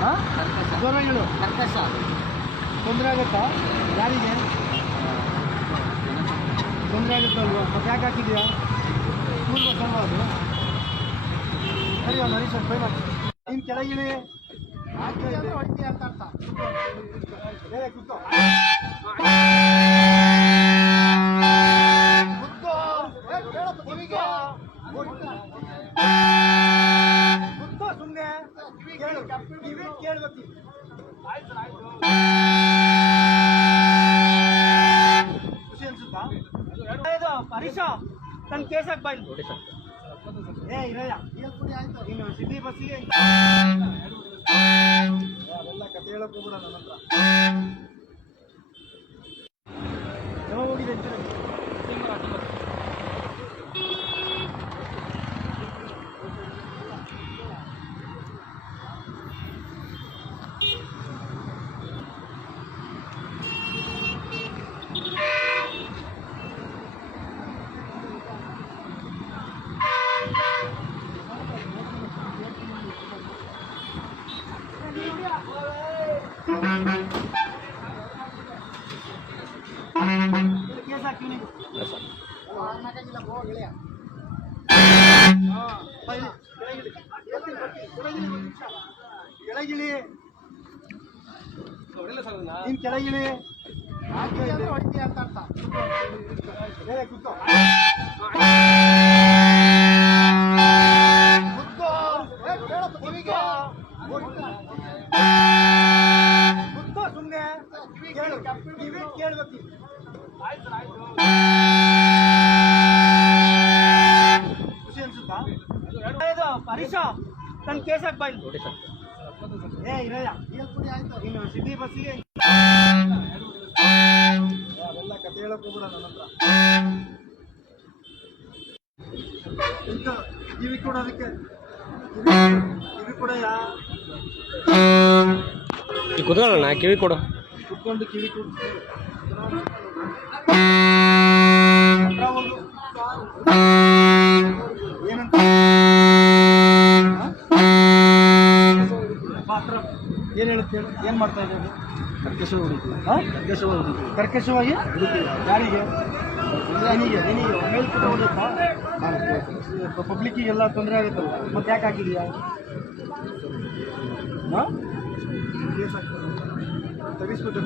ಹಾಂ ಜ್ವರಗಳು ಕರ್ಕಶ ತೊಂದರೆ ಆಗುತ್ತಾ ಯಾರಿಗೆ ತೊಂದರೆ ಆಗುತ್ತಲ್ವ ಮತ್ತೆ ಯಾಕೆ ಹಾಕಿದ್ಯಾ ಸ್ಕೂಲ್ ಬಸ್ ಅಲ್ವಾ ಅದು ಸರಿ ಒಂದು ಹರೀಶ್ ಫೈ ಮಾಡಿ ನೀನು ಕೆಳಗಿಳಿ ಹೊಡಿತೀಯ ಅಂತ ಅರ್ಥ ಕೂತ್ಕೋ ಸುಮ್ಮನೆ ಕೇಳ್ಬೇಕು ಖುಷಿ ಅನ್ಸುತ್ತಾ ಇದು ಹರೀಶ ನನ್ನ ಕೇಸಕ್ಕೆ ಬಾಯ್ ಇರಯ್ಯ ನೀನು ಸಿಟಿ ಬಸ್ಸಿಗೆ ಅದೆಲ್ಲ ಕತೆ ಹೇಳಕ್ ಹೋಗ್ಬಿಡ ನನ್ನ ಹತ್ರ ಯಾವಾಗ ಹೋಗಿದೆ ಕೇಸ್ ಹಾಕ್ತೀನಿ ಕೆಳಗಿಳಿ ನೀನ್ ಕೆಳಗಿಳಿ ಹೊಡಿತೀಯ ಅಂತ ಅರ್ಥ ಕೂತ್ಕೋ ಕೂತ್ಕೋ ಸುಮ್ಮನೆ ಕೇಳ್ಬೇಕು ಖುಷಿ ಅನ್ಸುತ್ತಾ ಇದು ಹರೀಶ ನನ್ನ ಕೇಸಕ್ಕೆ ಬಾಯ್ ಇರಯ್ಯ ನೀನು ಸಿಟಿ ಬಸ್ಸಿಗೆ ಅದೆಲ್ಲ ಕತೆ ಹೇಳಕ್ ಹೋಗ್ಬಿಡ ನನ್ನ ಹತ್ರ ಕಿವಿ ಕೊಡೋದಕ್ಕೆ ಕಿವಿ ಕೊಡಯ್ಯ ಕುತ್ಕೊಳ್ಳೋಣ ಕಿವಿ ಕೊಡು ಕುತ್ಕೊಂಡು ಕಿವಿ ಕೊಡು ಏನಂತ ಏನು ಹೇಳುತ್ತೆ ಏನು ಮಾಡ್ತಾ ಇದ್ದೀವಿ ಕರ್ಕಶವಾಗಿ ಹೊಡಿತೀವಿ ಕರ್ಕಶವಾಗಿ ಹೊಡಿತೀವಿ ಯಾರಿಗೆ ಏನಿಗೆ ಮೇಲ್ಪುಟ ಹೊಡುತ್ತಾ ಪಬ್ಲಿಕ್ಕಿಗೆಲ್ಲ ತೊಂದರೆ ಆಗುತ್ತಲ್ಲ ಮತ್ತೆ ಯಾಕೆ ಹಾಕಿದೀಯಾ ಹಾಂ ಕೇಸ್ ಆಗ್ತದೆ ತೆಗಿಸ್ಬಿಟ್ಟು